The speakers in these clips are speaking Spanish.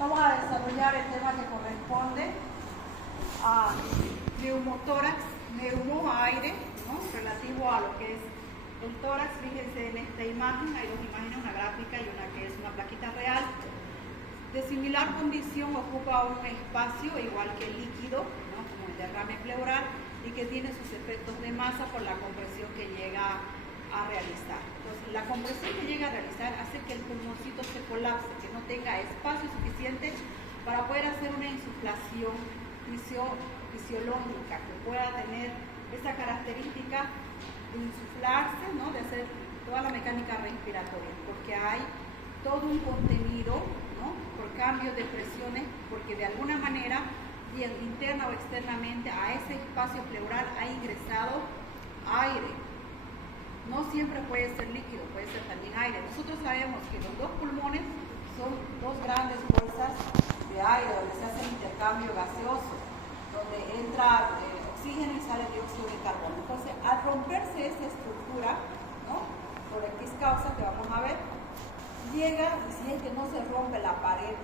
Vamos a desarrollar el tema que corresponde a neumotórax, neumo, aire, ¿no? Relativo a lo que es el tórax. Fíjense en esta imagen, hay dos imágenes, una gráfica y una que es una plaquita real. De similar condición ocupa un espacio igual que el líquido, ¿no? Como el derrame pleural, y que tiene sus efectos de masa por la compresión que llega a realizar. Entonces, la compresión que llega a realizar hace que el pulmoncito se colapse, que no tenga espacio suficiente para poder hacer una insuflación fisiológica, que pueda tener esa característica de insuflarse, ¿no? De hacer toda la mecánica respiratoria, porque hay todo un contenido, ¿no? Por cambios de presiones, porque de alguna manera, bien interna o externamente, a ese espacio pleural ha ingresado aire. No siempre puede ser líquido, puede ser también aire. Nosotros sabemos que los dos pulmones son dos grandes bolsas de aire donde se hace el intercambio gaseoso, donde entra oxígeno y sale dióxido de carbono. Entonces, al romperse esa estructura, ¿no? Por X causa que vamos a ver, llega, y si es que no se rompe la pared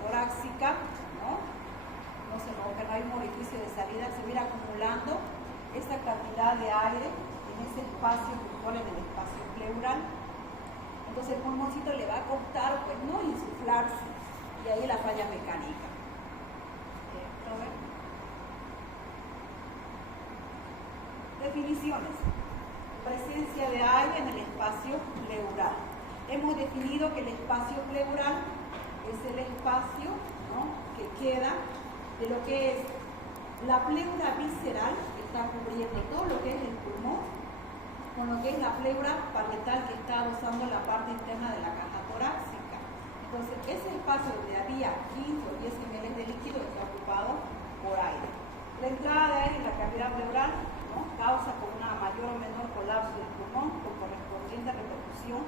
torácica, ¿no? No se rompe, no hay un orificio de salida, se viene acumulando esta cantidad de aire en ese espacio virtual, en el espacio pleural. Entonces el pulmoncito le va a costar, pues, no insuflarse, y ahí la falla mecánica. Definiciones. Presencia de aire en el espacio pleural. Hemos definido que el espacio pleural es el espacio, ¿no? Que queda de lo que es la pleura visceral, que está cubriendo todo lo que es el pulmón, con lo que es la pleura parietal, que está adosando la parte interna de la caja torácica. Entonces, ese espacio donde había 15 o 10 ml de líquido está ocupado por aire. La entrada de aire en la cavidad pleural, ¿no? Causa con una mayor o menor colapso del pulmón con correspondiente repercusión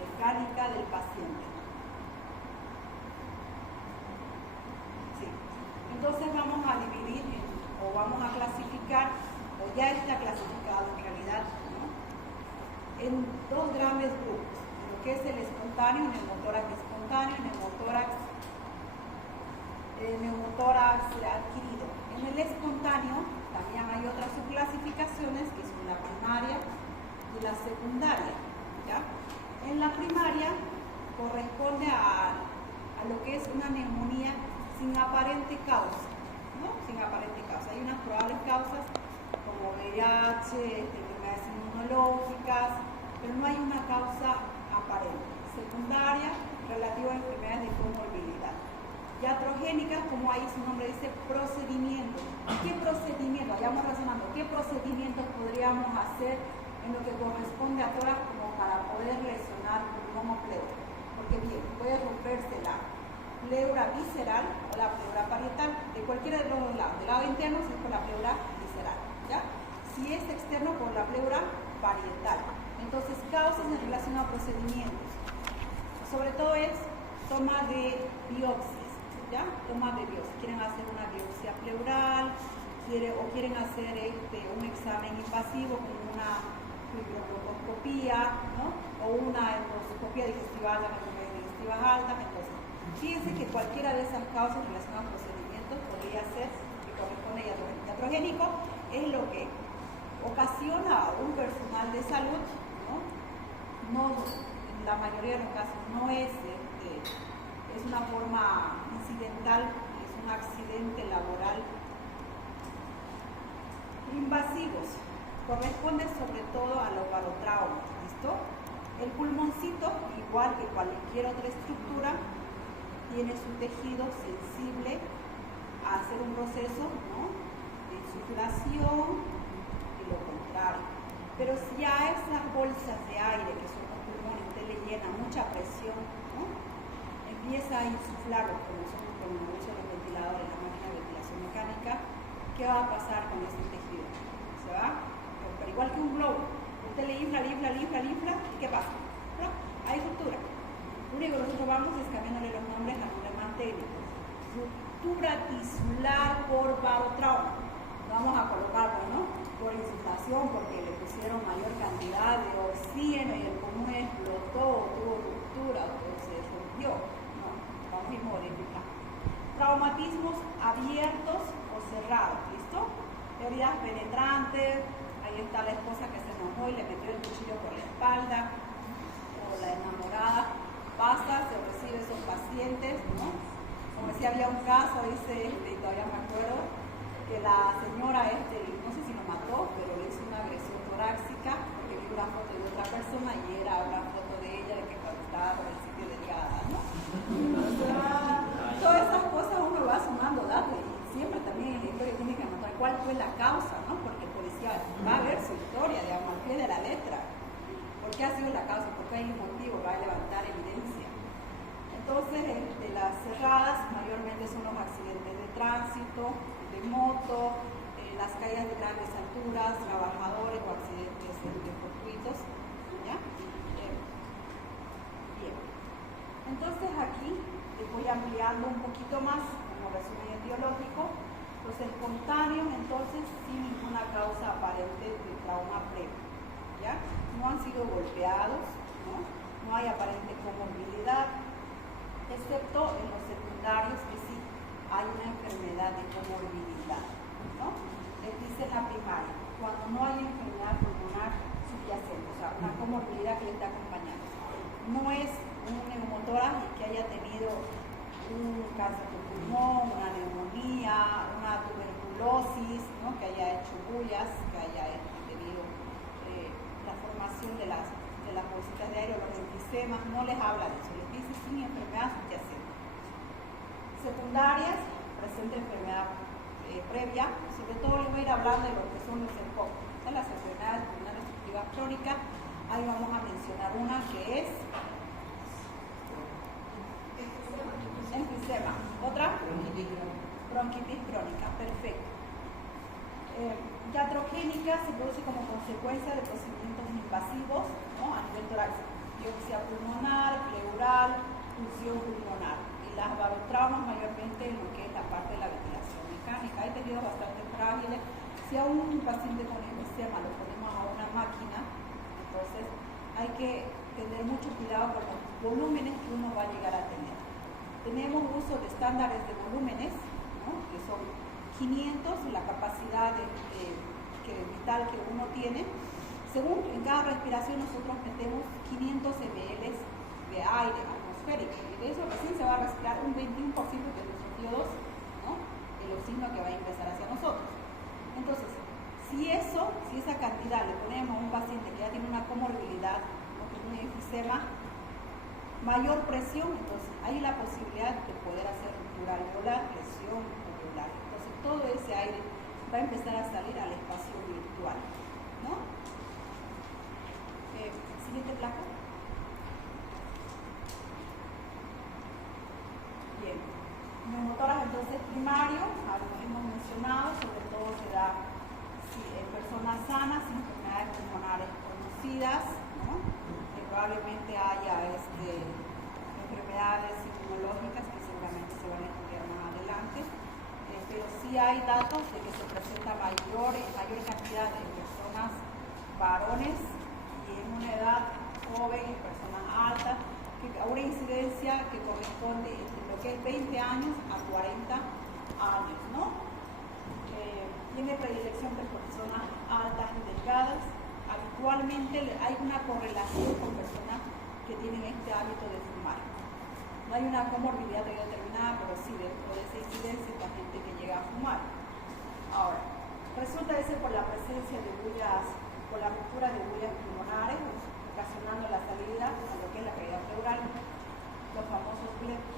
mecánica del paciente. Sí. Entonces vamos a dividir o vamos a clasificar, o ya está clasificado en realidad, ¿no? En dos grandes grupos, lo que es el espontáneo, neumotórax espontáneo, neumotórax adquirido. En el espontáneo también hay otras subclasificaciones, que son la primaria y la secundaria, ¿ya? En la primaria corresponde a lo que es una neumonía sin aparente causa, ¿no? Sin aparente causa. Hay unas probables causas como VIH, enfermedades inmunológicas, pero no hay una causa aparente. Secundaria, relativa a enfermedades de comorbilidad. Iatrogénicas, como ahí su nombre dice, procedimientos. ¿Qué procedimientos? Vayamos razonando. ¿Qué procedimientos podríamos hacer en lo que corresponde a tórax como para poder lesionar pulmón o pleura? Porque bien, puede romperse la pleura visceral o la pleura parietal, de cualquiera de los dos lados. Del lado interno si es por la pleura visceral, ¿ya? Si es externo, por la pleura parietal. Entonces, causas en relación a procedimientos. Sobre todo es toma de biopsias, ¿ya? Toma de biopsias. Quieren hacer una biopsia pleural, quieren hacer un examen invasivo como una fibrobroncoskopía, ¿no? O una endoscopía digestiva alta, enfermedades digestivas altas. Entonces, fíjense que cualquiera de esas causas relacionadas a procedimientos podría ser que corresponde a iatrogénico, es lo que ocasiona a un personal de salud, no en la mayoría de los casos no es una forma incidental, es un accidente laboral. Invasivos, corresponde sobre todo a los barotraumas, ¿listo? El pulmoncito, igual que cualquier otra estructura, tiene su tejido sensible a hacer un proceso, ¿no? De insuflación y lo contrario. Pero si a esas bolsas de aire, que son los pulmones, usted le llena mucha presión, ¿no? Empieza a insuflarlo, como el uso de los ventiladores, la máquina de ventilación mecánica. ¿Qué va a pasar con ese tejido? Se va a romper, igual que un globo. Usted le infla, ¿y qué pasa? ¿No? Hay ruptura. Lo único que nosotros vamos es cambiándole los nombres a nombres más técnicos. Ruptura tisular por barotrauma. Vamos a colocarlo, ¿no? Por insuflación, porque le pusieron mayor cantidad de oxígeno y el pulmón explotó, tuvo ruptura, o se rompió. No, vamos a modificar. penetrantes, ahí está la esposa que se enojó y le metió el cuchillo por la espalda, o la enamorada pasa, se recibe esos pacientes, ¿no? Como si había un caso, dice, y todavía me acuerdo, que la señora, no sé si lo mató, pero le hizo una agresión torácica, porque vio una foto de otra persona y era una foto de ella de que cuando estaba por el sitio delgada, ¿no? O sea, todas esas cosas uno va sumando datos y siempre también en la historia tiene que anotar cuál fue la causa, ¿no? Porque el policía va a ver su historia, digamos, al pie de la letra. ¿Por qué ha sido la causa? ¿Por qué hay un motivo? Va a levantar evidencia. Entonces, las cerradas mayormente son los accidentes de tránsito, de moto, las caídas de grandes alturas, trabajadores o accidentes fortuitos. ¿Ya? Bien. Entonces aquí les voy ampliando un poquito más como resumen etiológico. Los espontáneos, entonces, sin ninguna causa aparente de trauma previo. ¿Ya? No han sido golpeados, no hay aparente comorbilidad, excepto en los secundarios que sí hay una enfermedad de comorbilidad, ¿no? Les dice en la primaria, cuando no hay enfermedad pulmonar subyacente, o sea, una comorbilidad que le está acompañando. No es un neumotórax que haya tenido un cáncer de pulmón, una neumonía, una tuberculosis, ¿no? Que haya hecho bullas, que haya tenido la formación de las bolsitas de aire o los emfisemas, no les habla de eso, les dice sin enfermedad subyacente. Secundarias, presente enfermedad previa, sobre todo les voy a ir hablando de lo que son los EPOC, las enfermedades pulmonares obstructivas crónicas. Ahí vamos a mencionar una que es enfisema, otra bronquitis crónica, perfecto. Iatrogénica se produce como consecuencia de procedimientos invasivos, ¿no? A nivel torácico, biopsia pulmonar, pleural, función pulmonar. Y las barotraumas mayormente en lo que es la parte de la ventilación mecánica. Hay tejidos bastante frágiles. Si a un paciente con enfisema lo ponemos a una máquina, entonces hay que tener mucho cuidado con los volúmenes que uno va a llegar a tener. Tenemos uso de estándares de volúmenes, ¿no? Que son 500, la capacidad vital que uno tiene. Según en cada respiración nosotros metemos 500 ml de aire atmosférico y de eso recién se va a respirar un 21% de nuestro CO2, ¿no? El oxígeno que va a ingresar hacia nosotros. Entonces, si esa cantidad le ponemos a un paciente que ya tiene una comorbilidad, ¿no? Que tiene enfisema, mayor presión, entonces hay la posibilidad de poder hacer ruptura alveolar, lesión alveolar. Entonces todo ese aire va a empezar a salir al espacio virtual, ¿no? Siguiente placa. Bien. Neumotórax entonces primario, algo hemos mencionado, sobre todo se da en personas sanas, sin enfermedades pulmonares conocidas, ¿no? Probablemente haya enfermedades inmunológicas que seguramente se van a estudiar más adelante, pero sí hay datos de que se presenta mayor cantidad de personas varones y en una edad joven, en personas altas, que a una incidencia que corresponde entre lo que es 20 años a 40 años, ¿no? Tiene predilección de personas altas y delgadas. Habitualmente hay una correlación con personas que tienen este hábito de fumar. No hay una comorbilidad determinada, pero sí dentro de esa incidencia es la gente que llega a fumar. Ahora, resulta de ser por la presencia de bullas, por la ruptura de bullas pulmonares, ocasionando la salida a lo que es la cavidad pleural, los famosos bleps,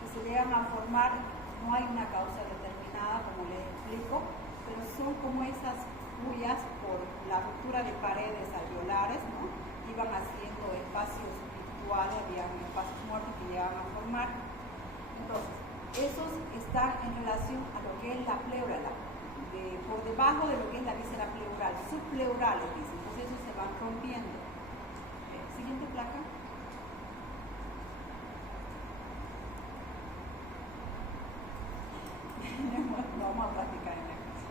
que se llegan a formar. No hay una causa determinada, como les explico, pero son como esas bullas por la ruptura de paredes alveolares, ¿no? Iban haciendo espacios virtuales, había espacios muertos que llegaban a formar. Entonces, esos están en relación a lo que es la pleura, por debajo de lo que es la víscera pleural, subpleurales, dicen, entonces esos se van rompiendo. Siguiente placa. Vamos a practicar en la casa.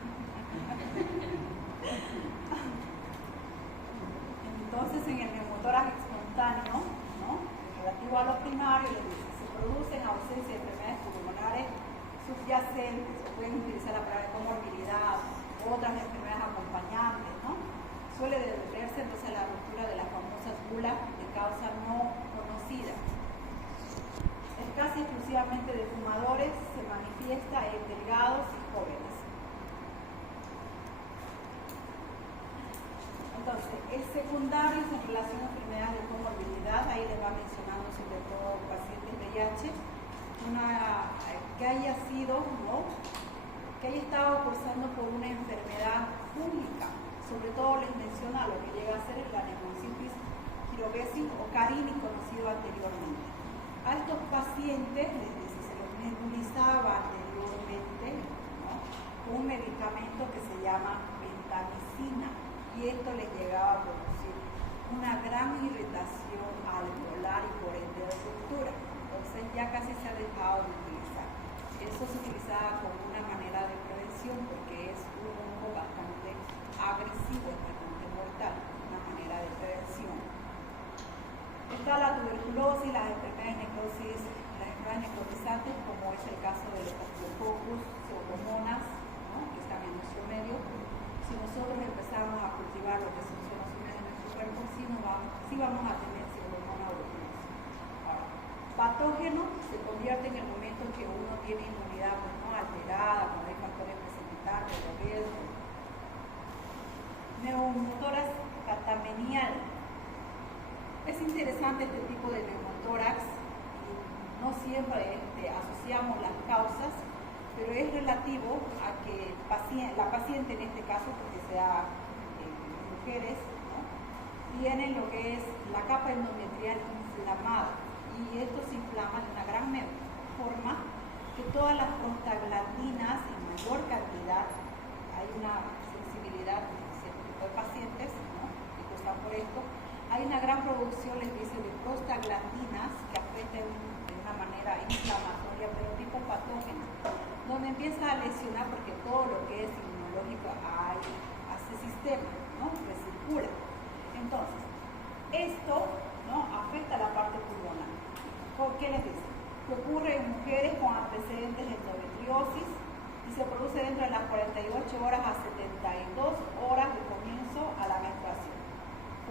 Entonces, en el neumotórax espontáneo, ¿no? Relativo a lo primario, se producen ausencia de enfermedades pulmonares subyacentes, o pueden utilizar la palabra comorbilidad, otras enfermedades acompañantes, ¿no? Suele deberse entonces a la ruptura de las famosas bulas de causa no conocida. Es casi exclusivamente de fumadores, se manifiesta en delgados y jóvenes. Entonces, es secundario en relación a enfermedades de comorbilidad, ahí les va mencionando sobre todo pacientes VIH, que haya sido, ¿no?, que haya estado cursando por una enfermedad fúngica, sobre todo les menciona lo que llega a ser la pneumocitis jirovecii o carini conocido anteriormente. A estos pacientes se los nebulizaba anteriormente, ¿no?, con un medicamento que se llama ventamicina, y esto les llegaba a producir una gran irritación alveolar y por ende de ruptura. Entonces ya casi se ha dejado de utilizar. Eso se utilizaba como una manera de prevención porque es un hongo bastante agresivo, es bastante mortal, una manera de prevención. Está la tuberculosis, las enfermedades necrotizantes, como es el caso del Staphylococcus, pseudomonas, ¿no?, que están en nuestro medio. Si nosotros empezamos a cultivar lo que son los humedades de nuestro cuerpo, sí vamos a tener pseudomonas odontológicas. Ahora, patógeno se convierte en el momento en que uno tiene inmunidad, pues, ¿no?, alterada, cuando hay factores precipitantes, de riesgo. Neumotórax catamenial. Es interesante este tipo de neumotórax y no siempre asociamos las causas, pero es relativo a que la paciente, en este caso, porque sea mujeres, ¿no?, tienen lo que es la capa endometrial inflamada, y esto se inflama de una gran forma que todas las prostaglandinas en mayor cantidad, hay una sensibilidad de cierto tipo de pacientes, ¿no?, que están por esto, hay una gran producción, les dice, de prostaglandinas que afectan de una manera inflamatoria, pero tipo patógena, donde empieza a lesionar porque todo lo que es inmunológico hace sistema, ¿no?, que circula. Entonces, esto, ¿no?, afecta a la parte pulmonar. ¿Qué les dice? Que ocurre en mujeres con antecedentes de endometriosis y se produce dentro de las 48 horas a 72 horas de comienzo a la menstruación.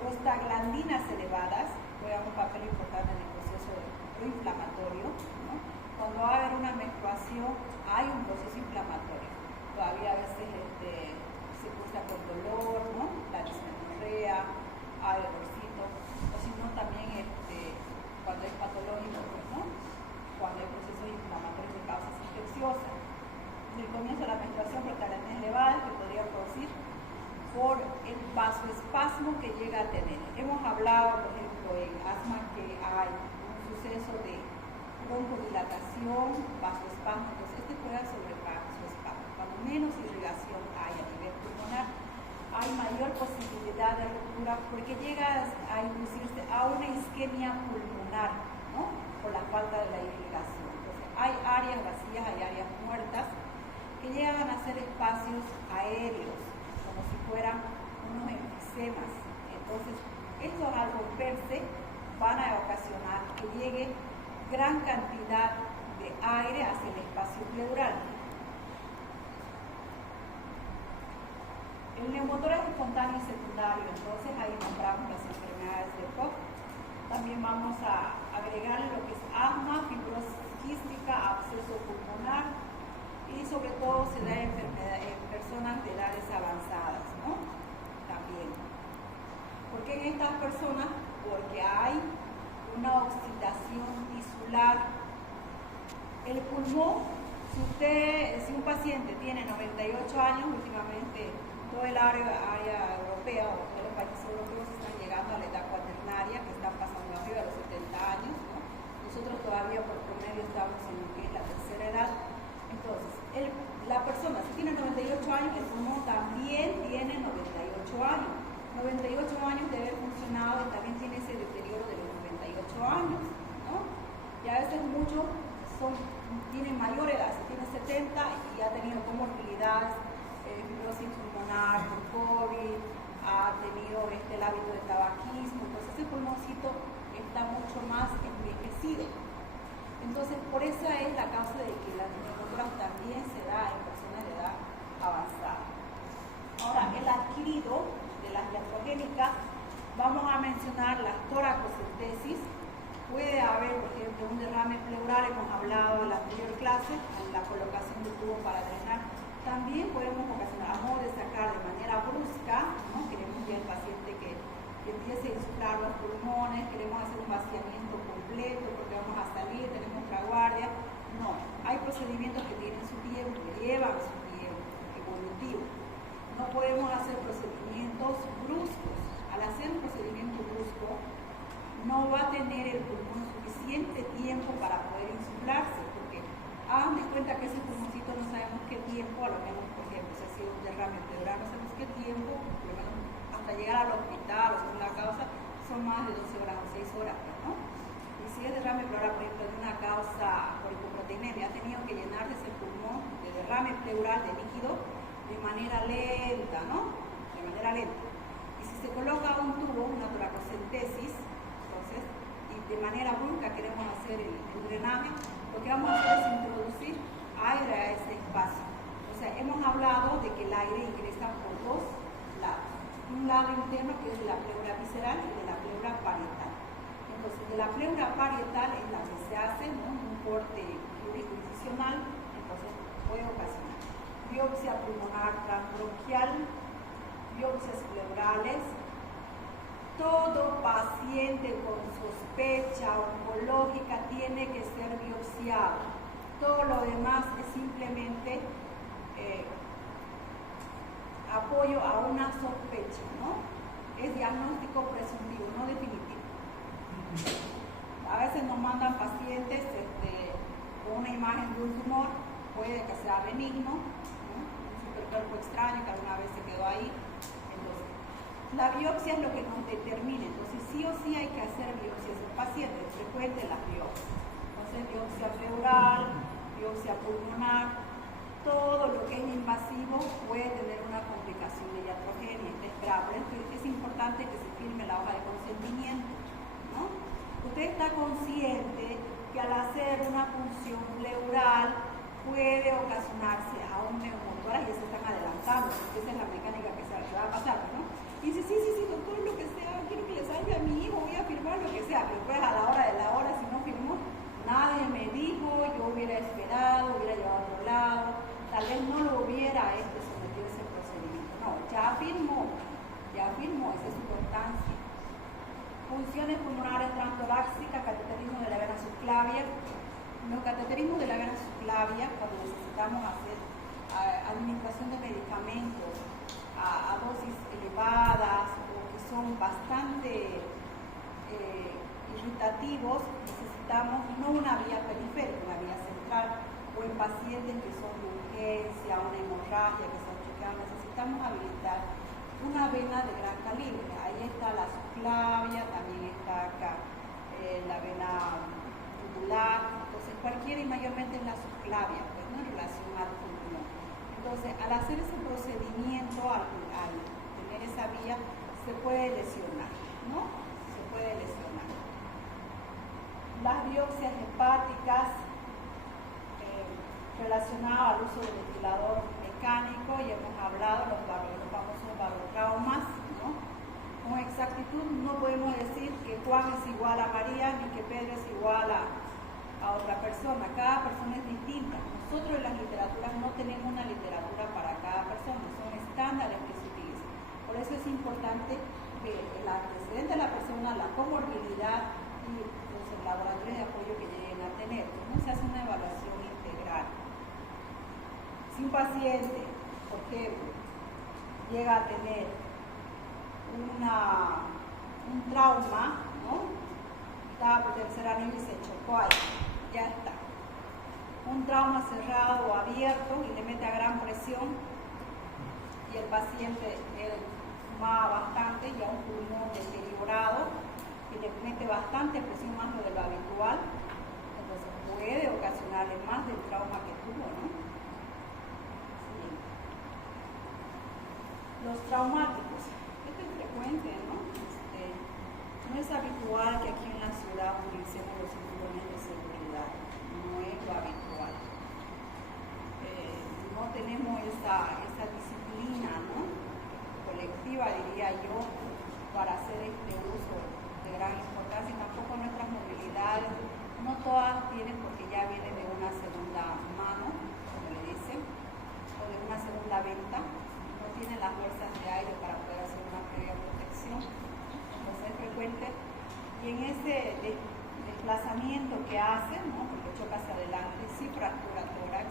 Prostaglandinas elevadas juegan un papel importante en el proceso proinflamatorio, ¿no? Cuando va a haber una menstruación hay un proceso inflamatorio. Todavía a veces se cursa con dolor, ¿no?, la dismenorrea, hay dolorcito, o si no también cuando es patológico, ¿no?, cuando hay procesos inflamatorios de causas infecciosas. En el comienzo de la menstruación, prostaglandinas elevadas que podría producir por el vasoespasmo que llega a tener. Hemos hablado, por ejemplo, en asma que hay un suceso de broncodilatación, vasoespasmo. Entonces, este juega sobre el vasoespasmo. Cuando menos irrigación hay a nivel pulmonar, hay mayor posibilidad de ruptura porque llega a inducirse a una isquemia pulmonar, ¿no?, por la falta de la irrigación. Entonces, hay áreas vacías, hay áreas muertas que llegan a ser espacios aéreos, como si fueran unos enfisemas. Entonces, estos al romperse van a ocasionar que llegue gran cantidad de aire hacia el espacio pleural. El neumotórax espontáneo secundario, entonces ahí nombramos las enfermedades de Koch. También vamos a agregarle lo que es asma, fibrosis quística, absceso pulmonar, y sobre todo se da en personas de edades avanzadas, ¿no?, también. ¿Por qué en estas personas? Porque hay una oxidación tisular. El pulmón, si un paciente tiene 98 años, últimamente todo el área europea o todos los países europeos están llegando a la edad cuaternaria, que están pasando arriba de los 70 años, ¿no? Nosotros todavía por promedio estamos en lo que es la tercera edad. Entonces, la persona, si tiene 98 años, el pulmón también tiene 98 años. 98 años de haber funcionado y también tiene ese deterioro de los 98 años, ¿no? Y a veces muchos tienen mayor edad, si tiene 70 y ha tenido comorbilidades, fibrosis pulmonar, por COVID, ha tenido el hábito de tabaquismo, entonces ese pulmoncito está mucho más envejecido. Entonces, por esa es la causa de que la neumotórax también se da en personas de edad avanzada. adquirido de las iatrogénicas, vamos a mencionar las toracocentesis. Puede haber, por ejemplo, un derrame pleural, hemos hablado en la anterior clase, en la colocación de tubo para drenar. También podemos ocasionar, a modo de sacar de manera brusca, ¿no? Queremos ya el paciente que empiece a insuflar los pulmones, queremos hacer un vaciamiento completo porque vamos a salir, tenemos otra guardia. No, hay procedimientos que tienen su tiempo, que llevan su tiempo evolutivo. No podemos hacer procedimientos bruscos. Al hacer un procedimiento brusco, no va a tener el pulmón suficiente tiempo para poder insuflarse, porque hagan de cuenta que ese pulmoncito no sabemos qué tiempo, a lo menos, por ejemplo, si ha sido un derrame pleural, no sabemos qué tiempo, por lo menos hasta llegar al hospital o según la causa, son más de 12 horas o 6 horas, ¿no? Y si es derrame pleural, por ejemplo, de una causa por hipoproteinemia, ha tenido que llenarse ese pulmón de derrame pleural de líquido de manera lenta, ¿no? De manera lenta. Y si se coloca un tubo, una toracocentesis, entonces, y de manera brusca queremos hacer el drenaje, lo que vamos a hacer es introducir aire a ese espacio. O sea, hemos hablado de que el aire ingresa por dos lados. Un lado interno que es de la pleura visceral y de la pleura parietal. Entonces, de la pleura parietal es la que se hace, ¿no? Un corte quirúrgico incisional, entonces puede ocasionar biopsia pulmonar transbronquial, biopsias pleurales. Todo paciente con sospecha oncológica tiene que ser biopsiado. Todo lo demás es simplemente apoyo a una sospecha, ¿no? Es diagnóstico presuntivo, no definitivo. A veces nos mandan pacientes con una imagen de un tumor, puede que sea benigno, ¿no? Un supercuerpo extraño que alguna vez se quedó ahí. Entonces, la biopsia es lo que nos determina, entonces sí o sí hay que hacer biopsias en pacientes, es frecuente las biopsias. Entonces, biopsia pleural, biopsia pulmonar, todo lo que es invasivo puede tener una complicación de iatrogenia, es esperable. Es importante que se firme la hoja de consentimiento, ¿no? Usted está consciente que al hacer una punción pleural puede ocasionarse a un neumotórax, y se están adelantando, porque esa es la mecánica que se va a pasar, ¿no? Y dice, sí, doctor, lo que sea, quiero que le salve a mi hijo, voy a firmar lo que sea, pero pues a la hora de la hora, si no firmó, nadie me dijo, yo hubiera esperado, hubiera llevado a otro lado, tal vez no lo hubiera sometido a ese procedimiento. No, ya firmó, esa es su importancia. Funciones pulmonares transtorácicas, cateterismo de la vena subclavia. Los cateterismos de la vena subclavia, cuando necesitamos hacer administración de medicamentos a dosis elevadas o que son bastante irritativos, necesitamos no una vía periférica, una vía central, o en pacientes que son de urgencia, una hemorragia, que son choqueados, necesitamos habilitar una vena de gran calibre. Ahí está la subclavia, también está acá la vena tubular, entonces cualquiera y mayormente es la subclavia, pues no en relación al pulmón. Entonces, al hacer ese procedimiento, al tener esa vía, se puede lesionar, ¿no? Se puede lesionar. Las biopsias hepáticas relacionadas al uso del ventilador mecánico, y hemos hablado de los famosos barotraumas, ¿no? Con exactitud no podemos decir que Juan es igual a María ni que Pedro es igual a otra persona. Cada persona es distinta. Nosotros en las literaturas no tenemos una literatura para cada persona, son estándares que se utilizan. Por eso es importante que el antecedente de la persona, la comorbilidad y los laboratorios de apoyo que lleguen a tener. No se hace una evaluación integral. Si un paciente, por ejemplo, llega a tener un trauma, ¿no? Estaba por tercer anillo y se chocó ahí, ya está. Un trauma cerrado o abierto y le mete a gran presión, y el paciente fumaba bastante, ya un pulmón deteriorado, y le mete bastante presión, más de lo habitual, entonces puede ocasionarle más del trauma que tuvo, ¿no? Sí. Los traumáticos, esto es frecuente, ¿no? No es habitual que aquí en la ciudad utilicemos los cinturones de seguridad, no es lo habitual. No tenemos esa disciplina, ¿no? ese desplazamiento que hacen, ¿no? Porque choca hacia adelante, sí fractura tórax.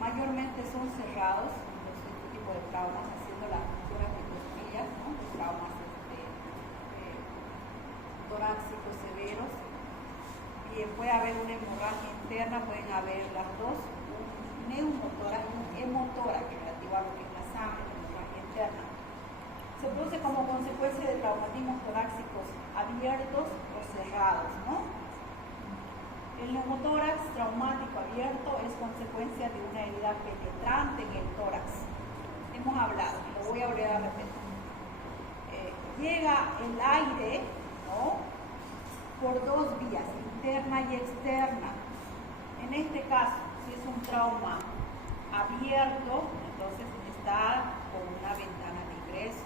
Mayormente son cerrados este tipo de traumas, haciendo las fracturas de costillas, ¿no? Los traumas torácicos severos. Bien, puede haber una hemorragia interna, pueden haber las dos, un neumotórax y un hemotórax, relativo a lo que es la sangre, la hemorragia interna. Se produce como consecuencia de traumatismos torácicos abiertos o cerrados, ¿no? El neumotórax traumático abierto es consecuencia de una herida penetrante en el tórax. Hemos hablado, y lo voy a volver a repetir. Llega el aire, ¿no? Por dos vías, interna y externa. En este caso, si es un trauma abierto, entonces está con una ventana de ingreso.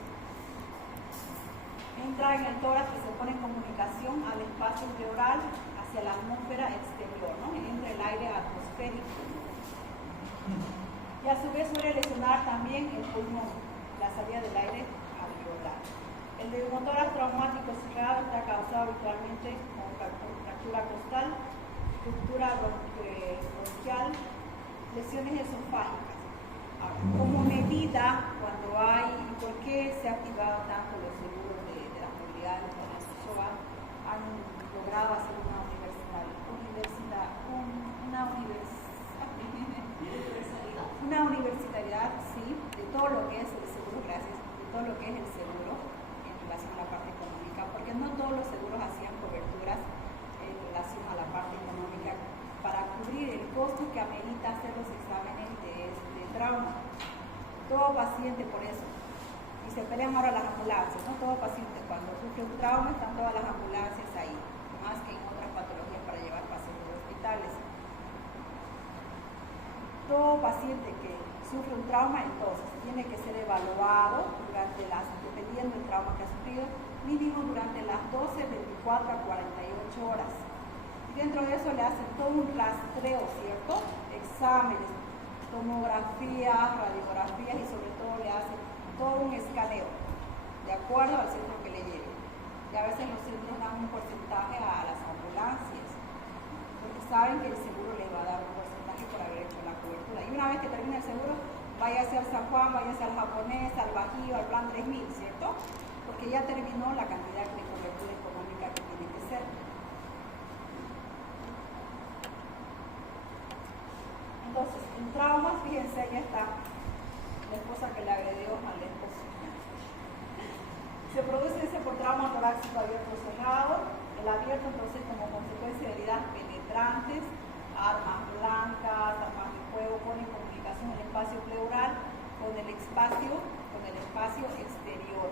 Entra en el tórax que se pone en comunicación al espacio pleural hacia la atmósfera exterior, ¿no? Entra el aire atmosférico. Y a su vez suele lesionar también el pulmón, la salida del aire alveolar. El neumotórax traumático cerrado está causado habitualmente con fractura costal, ruptura bronquial, lesiones esofágicas. Ahora, como medida, cuando hay, ¿y por qué se ha activado tanto los seguros de la movilidad de la SOA? Han logrado hacer una universitaridad, sí, de todo lo que es el seguro, gracias, de todo lo que es el seguro en relación a la parte económica, porque no todos los seguros hacían coberturas en relación a la parte económica para cubrir el costo que amerita hacer los exámenes de trauma. Todo paciente, por eso, y se pelean ahora las ambulancias, ¿no? Todo paciente cuando sufre un trauma están todas las ambulancias ahí, más que en otras patologías para llevar pacientes a hospitales. Todo paciente que sufre un trauma, entonces, tiene que ser evaluado dependiendo del trauma que ha sufrido, mínimo durante las 12, 24 a 48 horas. Y dentro de eso le hacen todo un rastreo, ¿cierto? Exámenes, tomografías, radiografías y sobre todo le hacen todo un escaneo, de acuerdo al centro que le lleve. Y a veces los centros dan un porcentaje a las ambulancias, porque saben que el seguro le va a dar un porcentaje por haber hecho la cobertura. Y una vez que termine el seguro, váyase al San Juan, váyase al Japonés, al Bajío, al Plan 3000, ¿cierto? Porque ya terminó la cantidad de cobertura económica que tiene que ser. Entonces, en traumas, fíjense, ahí está la esposa que le agredió al esposo. Se produce ese por trauma torácico abierto o cerrado. El abierto, entonces, como consecuencia de heridas penetrantes, armas blancas, armas de fuego, pone en comunicación el espacio pleural con el espacio exterior.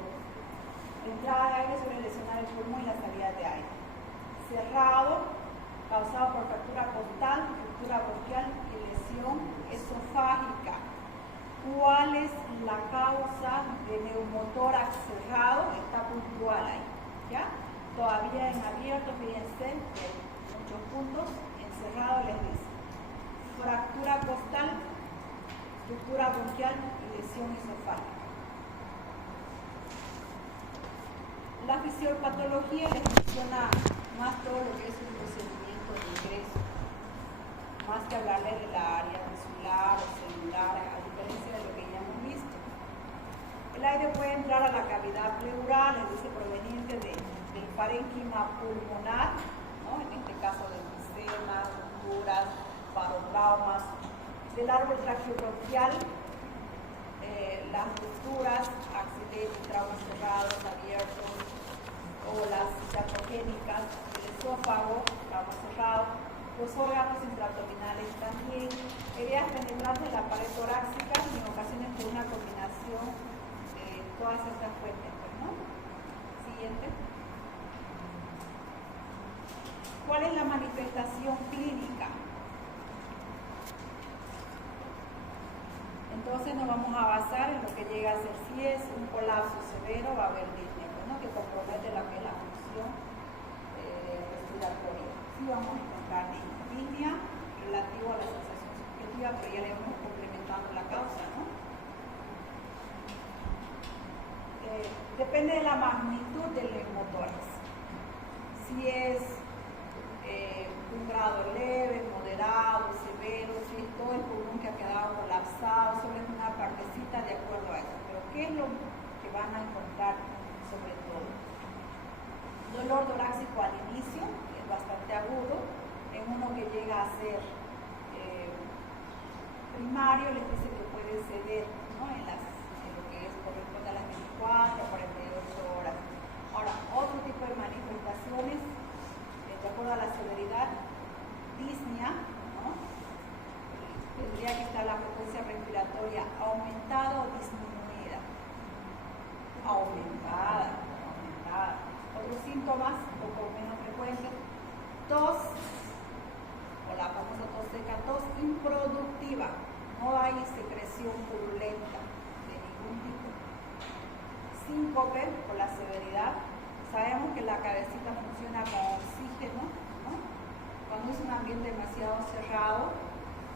La entrada de aire suele lesionar el pulmón y la salida de aire. Cerrado, causado por fractura costal, ruptura bronquial y lesión esofágica. ¿Cuál es la causa de neumotórax cerrado? Está puntual ahí, ¿ya? Todavía en abierto, fíjense, en muchos puntos, en cerrado les dice fractura costal, ruptura bronquial y lesión esofágica. La fisiopatología les menciona más todo lo que es un procedimiento de ingreso, más que hablarle de la área tisular o celular, a diferencia de lo que ya hemos visto. El aire puede entrar a la cavidad pleural, es decir, proveniente del parénquima pulmonar, ¿no? En este caso de enfisema, rupturas, parotraumas, del árbol traqueobronquial, las rupturas, accidentes, traumas cerrados, abiertos, o las iatrogénicas, el esófago, trauma cerrado, los órganos intraabdominales también, heridas penetrantes de la pared torácica y en ocasiones por una combinación de todas estas fuentes, ¿no? Siguiente. ¿Cuál es la manifestación clínica? Entonces nos vamos a basar en lo que llega a ser, si es un colapso severo, va a haber disnea, ¿no? Que compromete la función respiratoria. Sí vamos a encontrar disnea relativo a la sensación subjetiva, pero ya le vamos complementando la causa, ¿no? Depende de la magnitud del neumotórax. si es un grado leve, moderado, severo, si es todo el pulmón que ha quedado colapsado, solo es una partecita de acuerdo a eso. Pero ¿qué es lo que van a encontrar sobre todo? Dolor torácico al inicio, que es bastante agudo, en uno que llega a ser primario, les dice que puede ceder, ¿no? en lo que corresponde a las 24 a 48 horas. Ahora, otro tipo de manifestaciones, de acuerdo a la severidad, disnea, ¿no? Tendría que estar la frecuencia respiratoria aumentada o disminuida. Aumentada. Otros síntomas, un poco menos frecuentes, tos, o la famosa tos seca, tos improductiva, no hay secreción purulenta de ningún tipo. Síncope, por la severidad, sabemos que la cabecita funciona con oxígeno, ¿no? Cuando es un ambiente demasiado cerrado,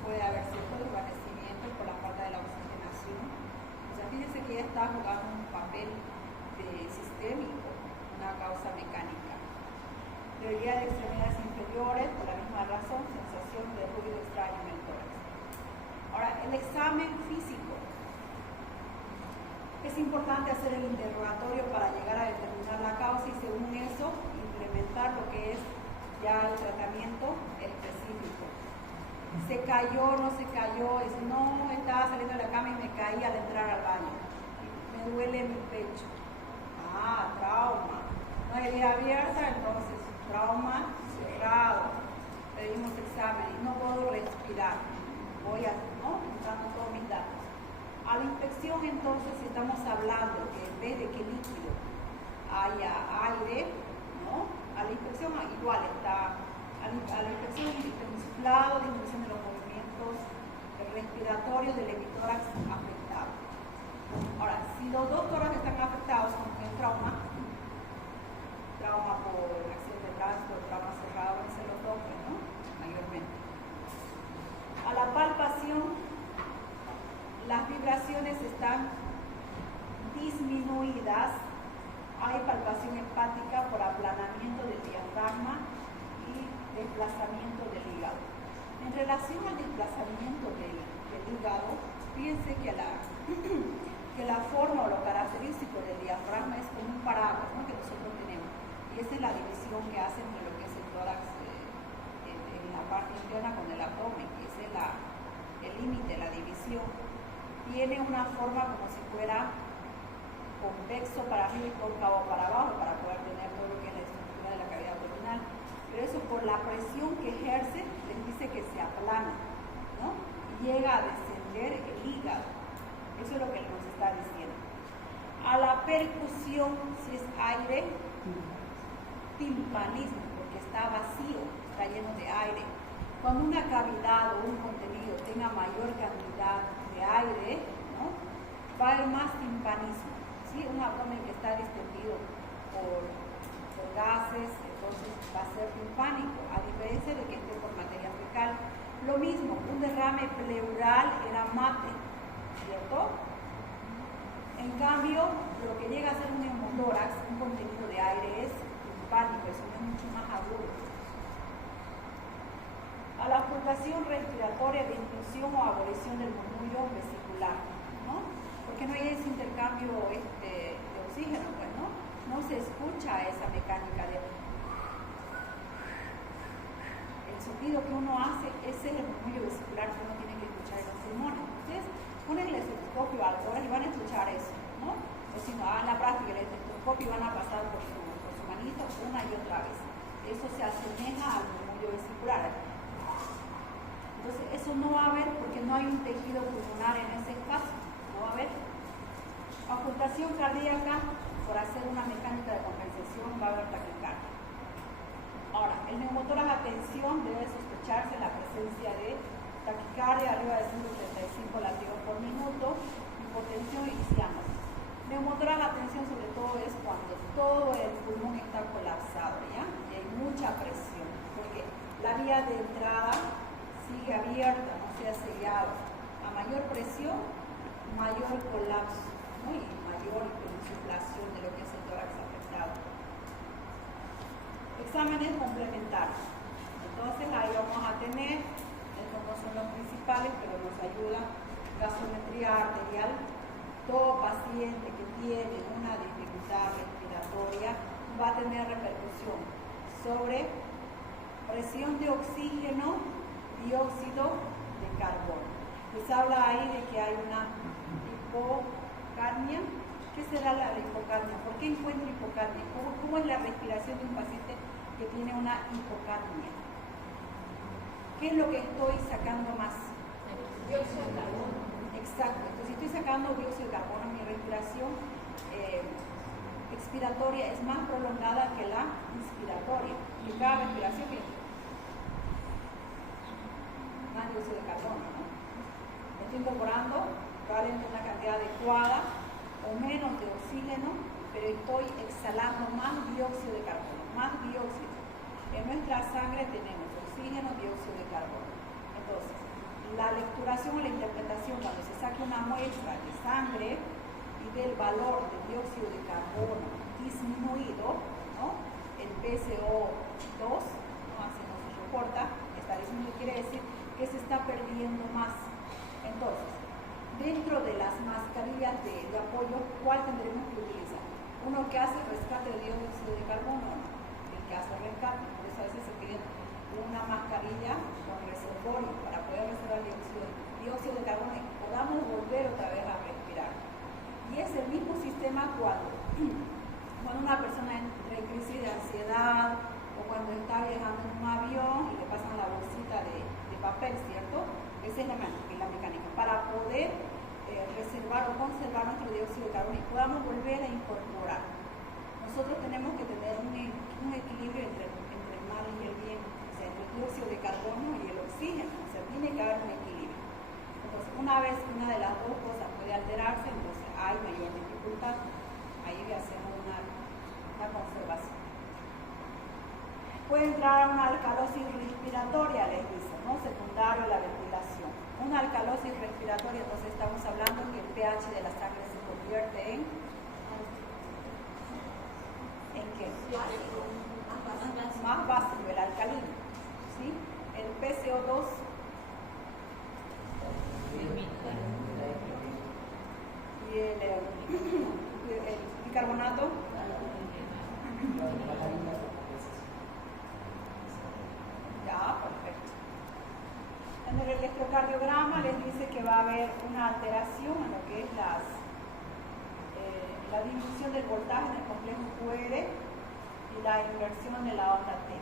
puede haber cierto desvanecimiento por la falta de la oxigenación. O sea, fíjense que ella está jugando un papel sistémico, una causa mecánica. Debilidad de extremidades inferiores, por la misma razón, sensación de ruido extraño en el tórax. Ahora, el examen físico. Es importante hacer el interrogatorio para llegar a determinar la causa y según eso implementar lo que es ya el tratamiento específico. ¿Se cayó, no se cayó? Dice, no, estaba saliendo de la cama y me caí al entrar al baño. Me duele mi pecho. Ah, trauma. No hay herida abierta, entonces trauma cerrado. Pedimos examen y no puedo respirar. Voy a, ¿no? Entrando todos mis datos. A la inspección, entonces, estamos hablando que en vez de que líquido haya aire, ¿no? A la inspección igual está, a la inspección insuflado, disminución de los movimientos respiratorios del hemitórax afectado. Ahora, si los dos tórax están afectados con el trauma por accidente de tránsito, trauma cerrado, se lo toque, ¿no? Mayormente. A la palpación, las vibraciones están disminuidas, hay palpación hepática por aplanamiento del diafragma y desplazamiento del hígado. En relación al desplazamiento del hígado, fíjense que la forma o lo característico del diafragma es como un paraguas, ¿no? que nosotros tenemos, y esa es la división que hacen de lo que es el tórax en la parte interna con el abdomen, que es el límite, la división. Tiene una forma como si fuera convexo para arriba y cóncavo para abajo para poder tener todo lo que es la estructura de la cavidad abdominal. Pero eso por la presión que ejerce les dice que se aplana, ¿no? Y llega a descender el hígado. Eso es lo que nos está diciendo. A la percusión, si es aire, timpanismo, porque está vacío, está lleno de aire. Cuando una cavidad o un contenido tenga mayor cantidad de aire, ¿no? Va a haber más timpanismo. ¿Sí? Un abdomen que está distendido por gases, entonces va a ser timpánico, a diferencia de que esté por materia fecal. Lo mismo, un derrame pleural era mate, ¿cierto? En cambio, lo que llega a ser un neumotórax, un contenido de aire, es timpánico, eso es mucho más agudo. A la ocultación respiratoria de inclusión o abolición del murmullo vesicular, ¿no? Porque no hay ese intercambio de oxígeno, pues, ¿no? No se escucha esa mecánica de... El sonido que uno hace, ese es el murmullo vesicular que uno tiene que escuchar en los pulmones. Entonces, ponen el estetoscopio a las horas y van a escuchar eso, ¿no? O si no, hagan la práctica el estetoscopio y van a pasar por su manito una y otra vez. Eso se asemeja al murmullo vesicular. Entonces, eso no va a haber porque no hay un tejido pulmonar en ese espacio. No va a haber. Ocultación cardíaca, por hacer una mecánica de compensación, va a haber taquicardia. Ahora, el neumotórax a tensión debe sospecharse la presencia de taquicardia arriba de 135 latidos por minuto, hipotensión iniciándose. Neumotórax a tensión sobre todo es cuando todo el pulmón está colapsado, ¿ya? Y hay mucha presión, porque la vía de entrada sigue abierta, no se ha sellado. A mayor presión, mayor colapso, ¿no? Y mayor insuflación de lo que es el tórax afectado. exámenes complementarios. Entonces ahí vamos a tener, estos no son los principales, pero nos ayuda gasometría arterial. Todo paciente que tiene una dificultad respiratoria va a tener repercusión sobre presión de oxígeno, dióxido de carbono. Les habla ahí de que hay una hipocarmia. ¿Qué será la hipocarmia? ¿Por qué encuentro hipocarmia? ¿Cómo es la respiración de un paciente que tiene una hipocarmia? ¿Qué es lo que estoy sacando más? Dióxido de carbono. Exacto. Entonces, si estoy sacando dióxido de carbono, mi respiración expiratoria es más prolongada que la inspiratoria. Y cada respiración es más dióxido de carbono, ¿no? Estoy incorporando probablemente una cantidad adecuada o menos de oxígeno, pero estoy exhalando más dióxido de carbono, más dióxido. En nuestra sangre tenemos oxígeno, dióxido de carbono. Entonces, la lecturación o la interpretación, cuando se saque una muestra de sangre y del valor de dióxido de carbono disminuido, ¿no? El PCO2 no se reporta, está disminuido, quiere decir que se está perdiendo más. Entonces, dentro de las mascarillas de apoyo, ¿cuál tendremos que utilizar? Uno que hace rescate de dióxido de carbono, ¿no? El que hace rescate, por eso a veces se pide una mascarilla con reservorio para poder reservar dióxido de carbono y podamos volver otra vez a respirar. Y es el mismo sistema cuando una persona entra en crisis de ansiedad o cuando está viajando en un avión y le pasan la bolsita de papel, ¿cierto? Esa es la mecánica, para poder reservar o conservar nuestro dióxido de carbono y podamos volver a incorporar. Nosotros tenemos que tener un equilibrio entre el mal y el bien, o sea, entre el dióxido de carbono y el oxígeno, o sea, tiene que haber un equilibrio. Entonces, una vez que una de las dos cosas puede alterarse, entonces hay mayor dificultad, ahí hacemos una conservación. Puede entrar a una alcalosis respiratoria, les dice, ¿no? Secundario a la ventilación. Una alcalosis respiratoria, entonces estamos hablando que el pH de la sangre se convierte ¿en qué? Más básico, el alcalino, ¿sí? El PCO2 y el bicarbonato. Ya, perfecto. En el electrocardiograma les dice que va a haber una alteración en lo que es la disminución del voltaje en el complejo QR y la inversión de la onda T.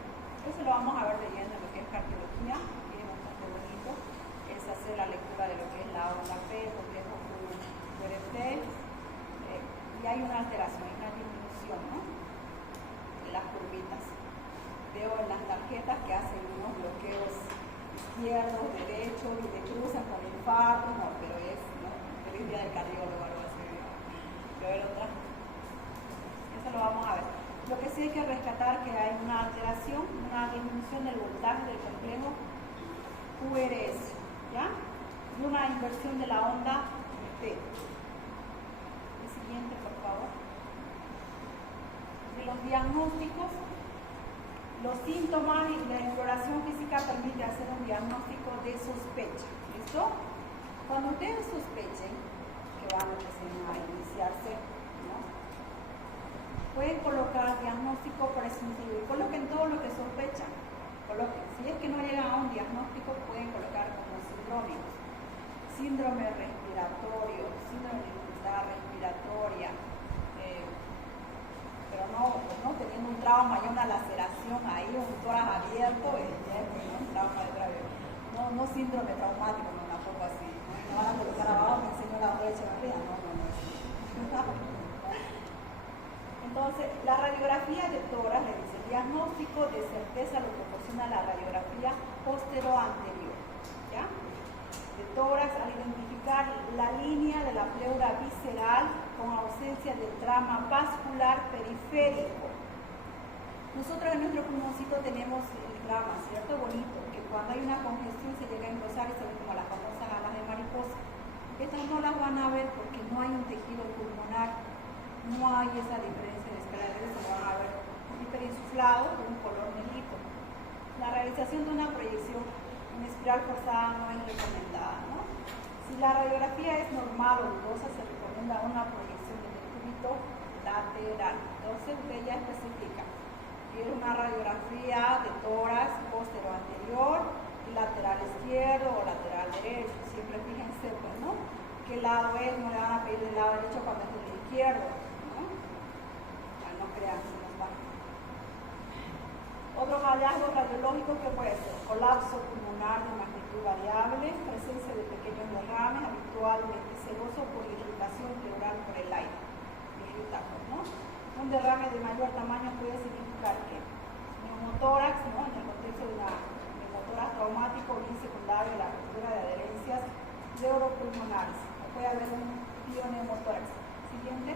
Eso lo vamos a ver leyendo en lo que es cardiología, que es bastante bonito, es hacer la lectura de lo que es la onda P, el complejo QRT, y hay una alteración, hay una disminución, ¿no? De las curvitas. Veo en las tarjetas que hacen unos bloqueos izquierdos, derechos y te cruzan con infarto, no, pero es, ¿no? Feliz día del cardiólogo, algo así. Ver otra. Eso lo vamos a ver. Lo que sí hay que rescatar que hay una alteración, una disminución del voltaje del complejo QRS, ¿ya? Y una inversión de la onda T. El siguiente, por favor. De los diagnósticos, los síntomas y la exploración física permite hacer un diagnóstico de sospecha. ¿Listo? Cuando ustedes sospechen que van a iniciarse, ¿no? Pueden colocar diagnóstico presuntivo y coloquen todo lo que sospechan. Si es que no llegan a un diagnóstico, pueden colocar como sindrómicos. Síndrome respiratorio, síndrome de dificultad respiratoria, pero no teniendo un trauma y una laceración ahí, un tórax abierto, un trauma de grave. No síndrome traumático, no, tampoco así. No van a colocar abajo, me enseñó la brecha arriba, no. Entonces, la radiografía de tórax, le dice, el diagnóstico de certeza lo proporciona la radiografía postero-anterior, ¿ya? De tórax, al identificar la línea de la pleura visceral con ausencia del trama vascular periférico. Nosotros en nuestro pulmoncito tenemos el trama, ¿cierto? Bonito, que cuando hay una congestión se llega a engrosar y se ven como las famosas alas de mariposa. Estas no las van a ver porque no hay un tejido pulmonar, no hay esa diferencia de escala, se lo van a ver hiperinsuflado de un color negrito. La realización de una proyección en espiral forzada no es recomendada, ¿no? Si la radiografía es normal o dudosa, se recomienda una proyección en el cúbito lateral. Entonces usted ya especifica. Quiero una radiografía de tórax, posterior anterior, lateral izquierdo o lateral derecho. Siempre fíjense, pues, ¿no? ¿Qué lado es? No le van a pedir del lado derecho cuando es del izquierdo, ¿no? Ya no crean, se nos va. Otros hallazgos radiológicos que puede ser colapso pulmonar de magnitud variable, presencia de pequeños derrames, habitualmente seroso por irritación pleural por el aire. ¿No? Un derrame de mayor tamaño puede significar que neumotórax, ¿no? En el contexto de una neumotórax traumático bien secundario de la ruptura de adherencias neuropulmonares. Puede haber un pioneumotórax. Siguiente.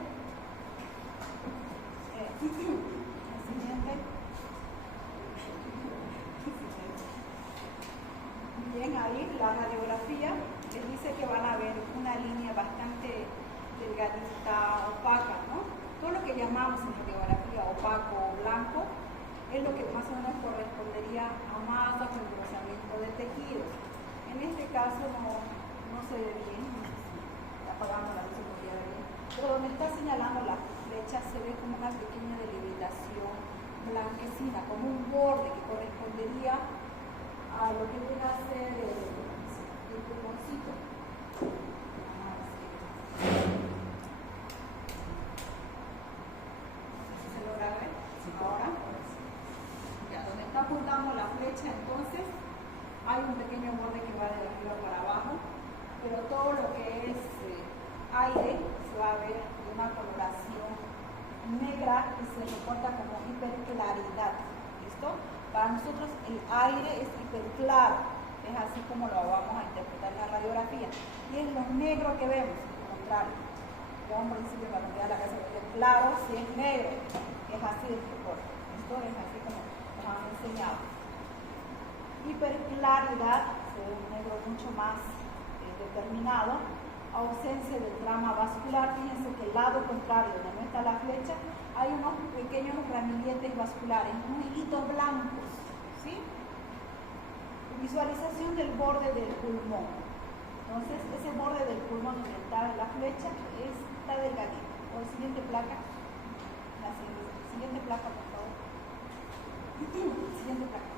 El siguiente. Bien, ahí la radiografía les dice que van a ver una línea bastante delgadita, opaca, ¿no? Todo lo que llamamos en radiografía opaco o blanco es lo que más o menos correspondería a masa o engrosamiento de tejidos. En este caso no se ve bien, apagamos la luz se podría ver bien, pero donde está señalando la flecha se ve como una pequeña delimitación blanquecina, como un borde que correspondería a lo que viene a ser el pulmoncito. Ahora, ya donde está apuntando la flecha, entonces hay un pequeño borde que va de arriba para abajo, pero todo lo que es aire se va a ver de una coloración negra que se reporta como hiperclaridad. ¿Listo? Para nosotros el aire es hiperclaro, es así como lo vamos a interpretar en la radiografía, y es lo negro que vemos, al contrario. Yo un principio me rompía la cabeza porque claro, si es negro, es así de color. Esto es así como nos han enseñado. Hiperclaridad, se ve un negro mucho más determinado. Ausencia del trama vascular, fíjense que el lado contrario, donde no está la flecha, hay unos pequeños ramilletes vasculares, unos hilitos blancos, ¿sí? Visualización del borde del pulmón. Entonces, ese borde del pulmón donde está la flecha está delgadito. O la siguiente placa. La siguiente placa, por favor. Siguiente placa.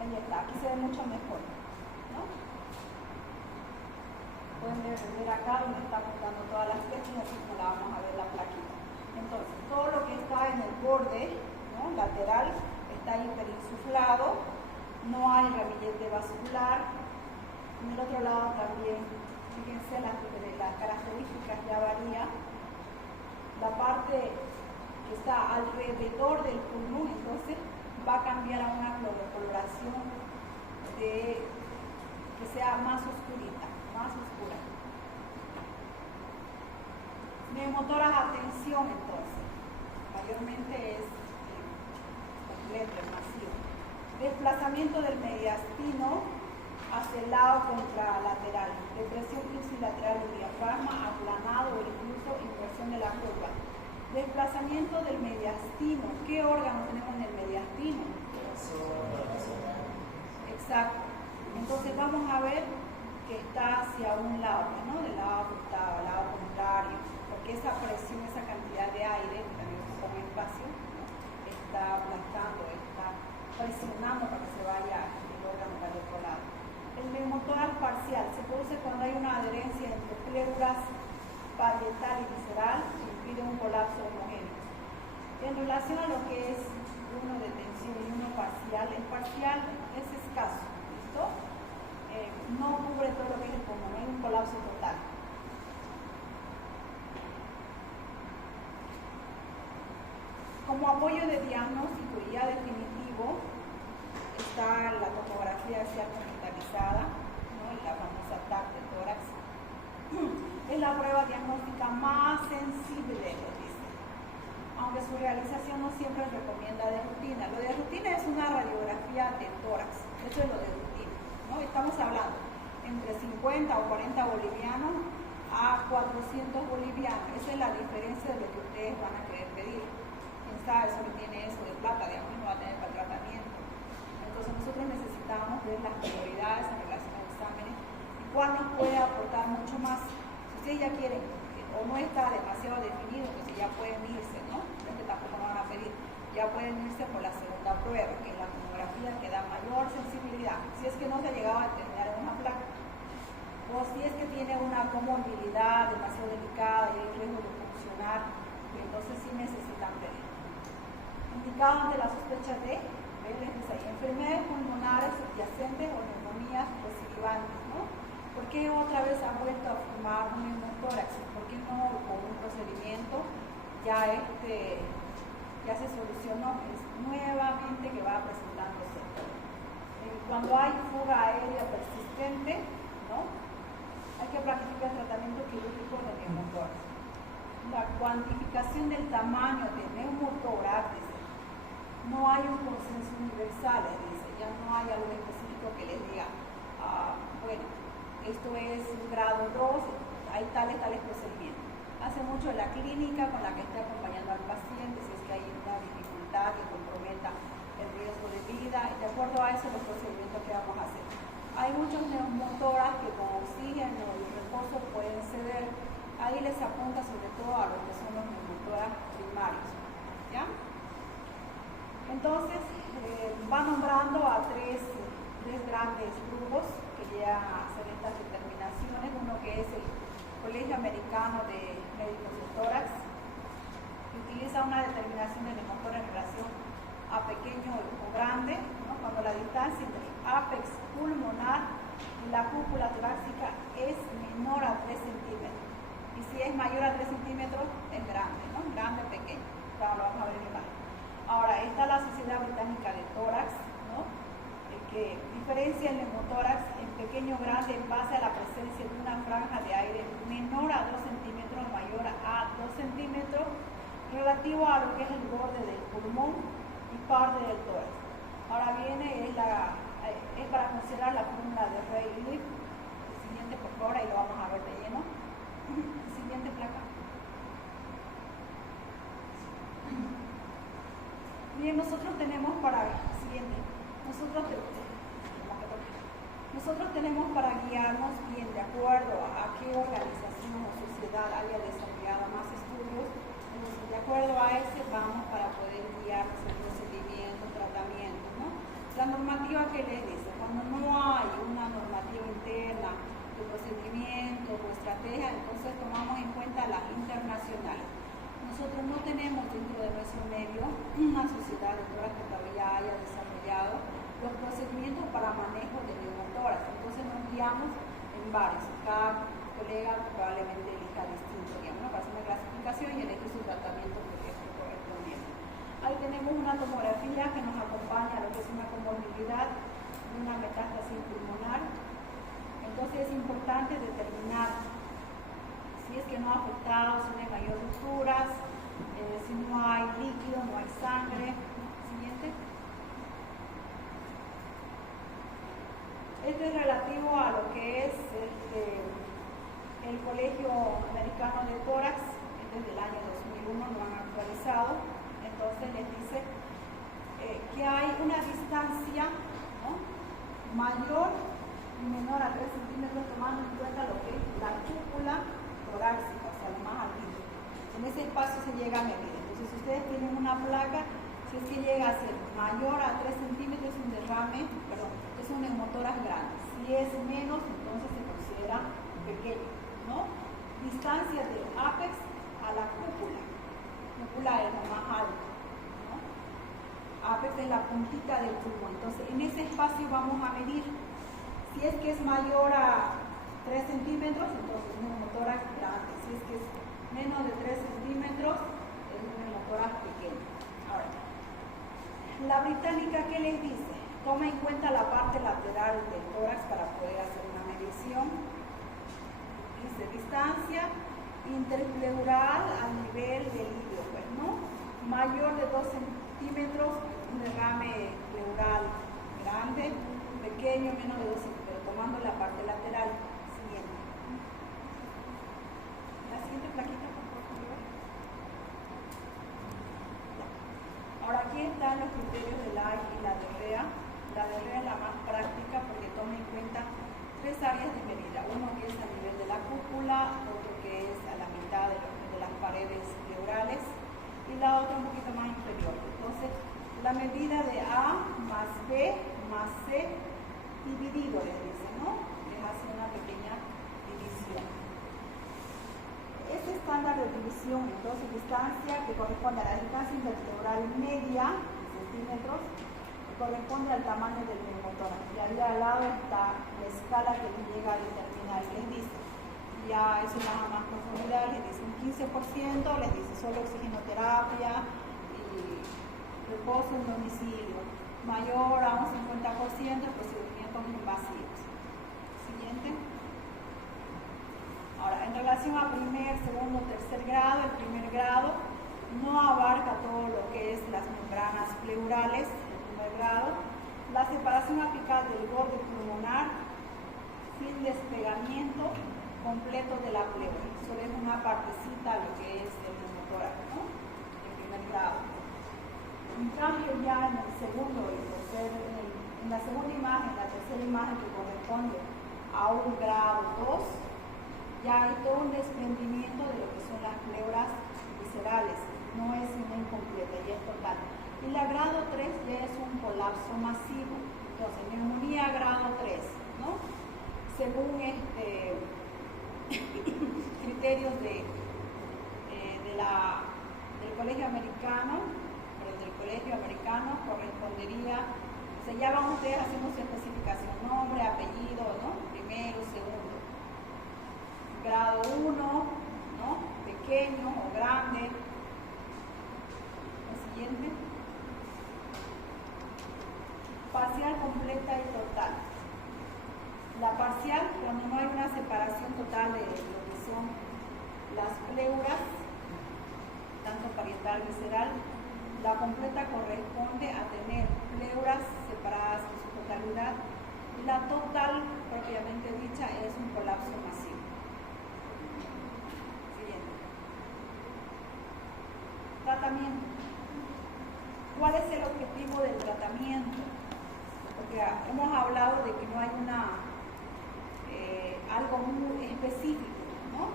Ahí está. Aquí se ve mucho mejor, ¿no? Pueden ver acá donde está apuntando todas las flechas y así como la vamos a ver la plaquita. Entonces, todo lo que está en el borde, ¿no? Lateral está hiperinsuflado, no hay ramillete vascular. En el otro lado también, fíjense, las características ya varían. La parte que está alrededor del pulmón, entonces, va a cambiar a una coloración que sea más oscura. Neumotórax atención, entonces, mayormente es completo, masivo. Desplazamiento del mediastino hacia el lado contralateral, depresión ipsilateral del diafragma, aplanado o incluso inversión de la curva. Desplazamiento del mediastino. ¿Qué órgano tenemos en el mediastino? Exacto. Entonces vamos a ver que está hacia un lado, ¿no? Del lado ocultado, al lado contrario, porque esa presión, esa cantidad de aire, también con espacio, ¿no? Está aplastando, está presionando para que se vaya el órgano para el otro lado. El neumotórax parcial se produce cuando hay una adherencia entre pleuras parietal y visceral que impide un colapso homogéneo. En relación a lo que es uno de tensión y uno parcial, el parcial es escaso, ¿listo? No cubre todo lo que es el pulmón, hay un colapso total. Como apoyo de diagnóstico y ya definitivo está la tomografía axial computarizada, ¿no? La famosa TAC de tórax. Es la prueba diagnóstica más sensible, lo dice. Aunque su realización no siempre recomienda de rutina. Lo de rutina es una radiografía de tórax, eso es lo de rutina, ¿no? Estamos hablando entre 50 o 40 bolivianos a 400 bolivianos. Esa es la diferencia de lo que ustedes van a querer pedir. sabe, solo tiene eso de plata, digamos, no va a tener para el tratamiento. Entonces nosotros necesitamos ver las prioridades en relación a los exámenes y cuál nos puede aportar mucho más. Si ustedes ya quieren, o no está demasiado definido, entonces ya pueden irse, ¿no? Es que tampoco nos van a pedir, ya pueden irse por la segunda prueba, que es la tomografía, que da mayor sensibilidad. Si es que no se ha llegado a determinar en una placa, o si es que tiene una comorbilidad demasiado delicada y hay riesgo de funcionar, entonces sí necesitan pedir. Indicado ante la sospecha de enfermedades pulmonares subyacentes o neumonías recidivantes, ¿no? ¿Por qué otra vez ha vuelto a formar un neumotórax? ¿Por qué no con un procedimiento ya se solucionó? Es nuevamente que va presentándose. Cuando hay fuga aérea persistente, ¿no? Hay que planificar el tratamiento quirúrgico de neumotórax. La cuantificación del tamaño de neumotórax, no hay un consenso universal, dice, ya no hay algo específico que les diga, bueno, esto es un grado 2, hay tales procedimientos. Hace mucho la clínica con la que esté acompañando al paciente, si es que hay una dificultad que comprometa el riesgo de vida, y de acuerdo a eso los procedimientos que vamos a hacer. Hay muchos neumotórax que con oxígeno y reposo pueden ceder. Ahí les apunta sobre todo a lo que son los neumotórax primarios, ¿ya? Entonces, va nombrando a tres grandes grupos que llegan a hacer estas determinaciones. Uno que es el Colegio Americano de Médicos de Tórax, que utiliza una determinación de neumotórax en relación a pequeño o grande, ¿no? Cuando la distancia entre ápex pulmonar y la cúpula torácica es menor a 3 centímetros. Y si es mayor a 3 centímetros, es grande, ¿no? Grande o pequeño. Claro, lo vamos a ver en imagen. Ahora, está la Sociedad Británica de Tórax, ¿no? Que diferencia el neumotórax en pequeño o grande en base a la presencia de una franja de aire menor a 2 centímetros, mayor a 2 centímetros, relativo a lo que es el borde del pulmón y parte del tórax. Ahora viene, es para considerar la fórmula de Rayleigh. El siguiente, por favor, ahí lo vamos a ver de lleno. Siguiente placa. Bien, nosotros tenemos para guiarnos bien de acuerdo a qué organización o sociedad haya desarrollado más estudios. Entonces, de acuerdo a ese vamos para poder guiarnos en procedimientos, tratamientos, ¿no? La normativa que les dice, cuando no hay una normativa interna de procedimiento o estrategia, entonces tomamos en cuenta las internacionales. Nosotros no tenemos dentro de nuestro medio una sociedad de tórax que todavía haya desarrollado los procedimientos para manejo de neumotórax. Entonces nos guiamos en varios. Cada colega probablemente elija distinto, digamos, para hacer una clasificación y elige su tratamiento correspondiente. Ahí tenemos una tomografía que nos acompaña a lo que es una comorbilidad de una metástasis pulmonar. Entonces es importante determinar si es que no ha afectado, si no hay mayor rupturas, si no hay líquido, no hay sangre. Siguiente. Este es relativo a lo que es el Colegio Americano de Tórax, desde el año 2001 lo han actualizado. Entonces les dice que hay una distancia, ¿no?, mayor y menor a 3 centímetros, tomando en cuenta lo que es la cúpula torácica, o sea, lo más altito. En ese espacio se llega a medir. Entonces, si ustedes tienen una placa, si es que llega a ser mayor a 3 centímetros, es un derrame, perdón, es un neumotórax grande. Si es menos, entonces se considera pequeño, ¿no? Distancia del ápex a la cúpula. Cúpula es lo más alto, ¿no? Ápex es la puntita del pulmón. Entonces, en ese espacio vamos a medir. Si es que es mayor a 3 centímetros, entonces un neumotórax grande. Si es que es menos de 3 centímetros, es un neumotórax pequeño. Ahora, la británica, ¿qué les dice? Toma en cuenta la parte lateral del tórax para poder hacer una medición. Dice distancia interpleural al nivel del hilo, pues, ¿no? Mayor de 2 centímetros, un derrame pleural grande, pequeño, menos de 2 centímetros, tomando la parte lateral. La siguiente plaquita, por favor. A más B más C dividido, les dice, ¿no? Les hace una pequeña división. Este estándar de división, entonces, distancia que corresponde a la distancia interpleural media, en centímetros, que corresponde al tamaño del neumotórax. Y ahí al lado está la escala que les llega a determinar. Les dice, ya eso más a más profundidad, les dice un 15%, les dice solo oxigenoterapia y reposo en domicilio. Mayor a un 50%, procedimientos invasivos. Siguiente. Ahora, en relación a primer, segundo, tercer grado, el primer grado no abarca todo lo que es las membranas pleurales, el primer grado, la separación apical del borde pulmonar sin despegamiento completo de la pleura. Solo es una partecita lo que es el neumotórax, ¿no? El primer grado. En cambio, ya en el segundo y tercer, en la segunda imagen, la tercera imagen que corresponde a un grado 2, ya hay todo un desprendimiento de lo que son las pleuras viscerales, no es una incompleta, ya es total. Y la grado 3 ya es un colapso masivo, entonces neumonía grado 3, ¿no? Según criterios del colegio americano, correspondería, o sea, ya van ustedes haciendo su especificación, nombre, apellido, ¿no? Primero, segundo. Grado 1, ¿no? Pequeño o grande. El siguiente. Parcial, completa y total. La parcial, cuando no hay una separación total de lo que son las pleuras, tanto parietal, visceral. La completa corresponde a tener pleuras separadas en su totalidad. Y la total, propiamente dicha, es un colapso masivo. Tratamiento. ¿Cuál es el objetivo del tratamiento? Porque hemos hablado de que no hay algo muy específico, ¿no?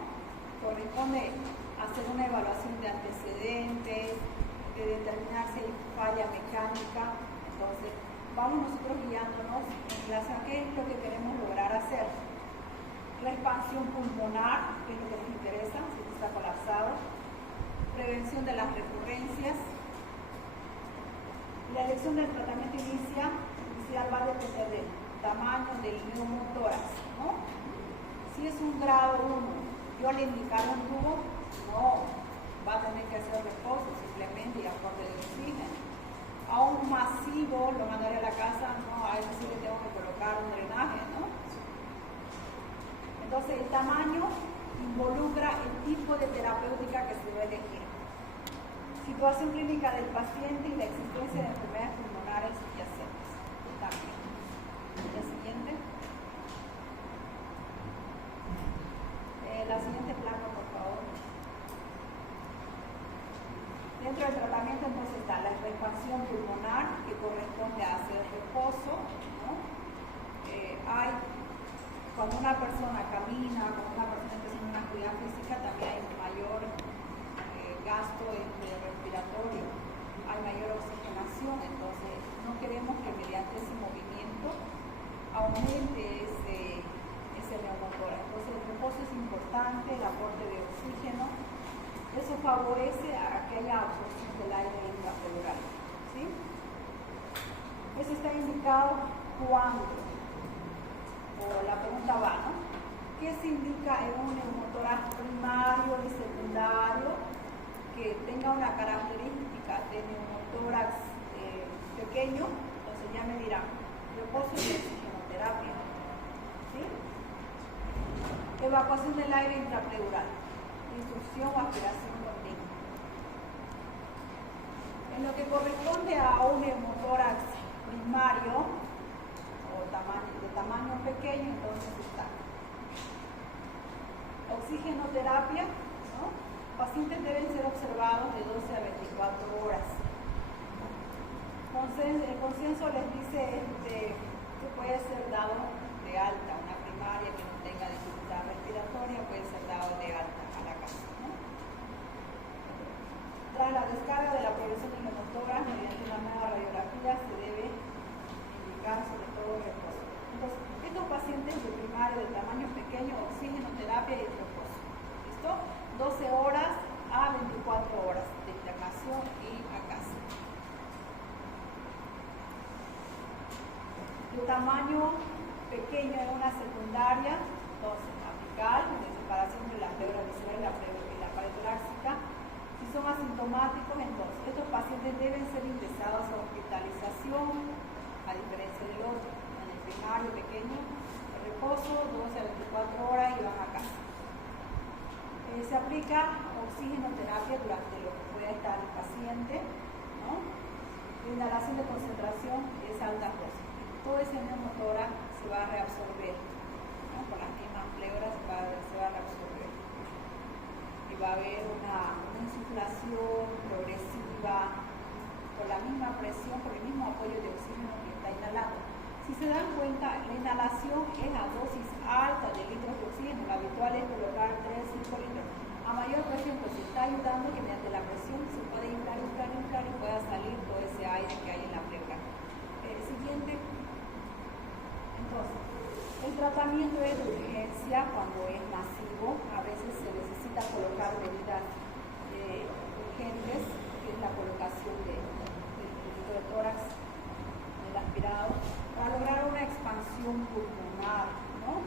Corresponde hacer una evaluación de antecedentes, de determinar si hay falla mecánica. Entonces, vamos nosotros guiándonos en relación a qué es lo que queremos lograr hacer. La expansión pulmonar, que es lo que nos interesa, si está colapsado. Prevención de las recurrencias. La elección del tratamiento inicial va a depender del tamaño del neumotórax, ¿no? Si es un grado 1, yo le indicaré un tubo, no, va a tener que hacer reposo simplemente y aporte de oxígeno. A un masivo lo mandaré a la casa, no, a eso sí le tengo que colocar un drenaje, ¿no? Entonces el tamaño involucra el tipo de terapéutica que se va a elegir. Situación clínica del paciente y la existencia de enfermedades pulmonares subyacentes. También. La siguiente. La siguiente plano, por favor. Dentro del tratamiento entonces está la expansión pulmonar, que corresponde a hacer reposo, ¿no? Cuando una persona camina, cuando una persona está haciendo una actividad física, también hay un mayor gasto respiratorio, hay mayor oxigenación, entonces no queremos que mediante ese movimiento aumente ese neumotórax. Entonces el reposo es importante, el aporte de oxígeno, eso favorece a que haya absorción del aire intrapleural, ¿sí? Eso está indicado cuando, o la pregunta va, ¿no? ¿Qué se indica en un neumotórax primario y secundario que tenga una característica de neumotórax pequeño? Entonces ya me dirán, reposo y oxigenoterapia, ¿sí? Evacuación del aire intrapleural, instrucción o aspiración continua. En lo que corresponde a un neumotórax primario o de tamaño pequeño, entonces está oxigenoterapia, ¿no? Pacientes deben ser observados de 12 a 24 horas. El consenso les dice que puede ser dado de alta, una primaria que no tenga dificultad respiratoria puede ser dado de alta a la casa, ¿no? Tras la descarga de la progresión del neumotórax mediante una nueva radiografía medida se debe indicar sobre todo reposo. Entonces, estos pacientes de primario de tamaño pequeño, oxigenoterapia y reposo. ¿Listo? 12 horas a 24 horas de internación y a casa. De tamaño pequeño en una secundaria, entonces apical, de separación entre la pleura visceral y la pared torácica. Si son asintomáticos, entonces estos pacientes deben ser ingresados a hospitalización, a diferencia del otro. En el primario pequeño, el reposo, 12 a 24 horas y van a casa. Se aplica oxigenoterapia durante lo que pueda estar el paciente, ¿no? La inhalación de concentración es alta dosis. Todo ese neumotórax se va a reabsorber, ¿no? Con las mismas pleuras se va a reabsorber. Y va a haber una insuflación progresiva por la misma presión, por el mismo apoyo de oxígeno que está inhalando. Si se dan cuenta, la inhalación es a dosis alta de litros de oxígeno. Lo habitual es colocar 3-5 litros. A mayor presión, pues se está ayudando que mediante la presión se puede inflar y pueda salir todo ese aire que hay en la pleura. Siguiente. Entonces, el tratamiento es de urgencia cuando es masivo. A veces se necesita colocar medidas urgentes, que es la colocación del líquido de tórax en el aspirado, para lograr una expansión pulmonar, ¿no?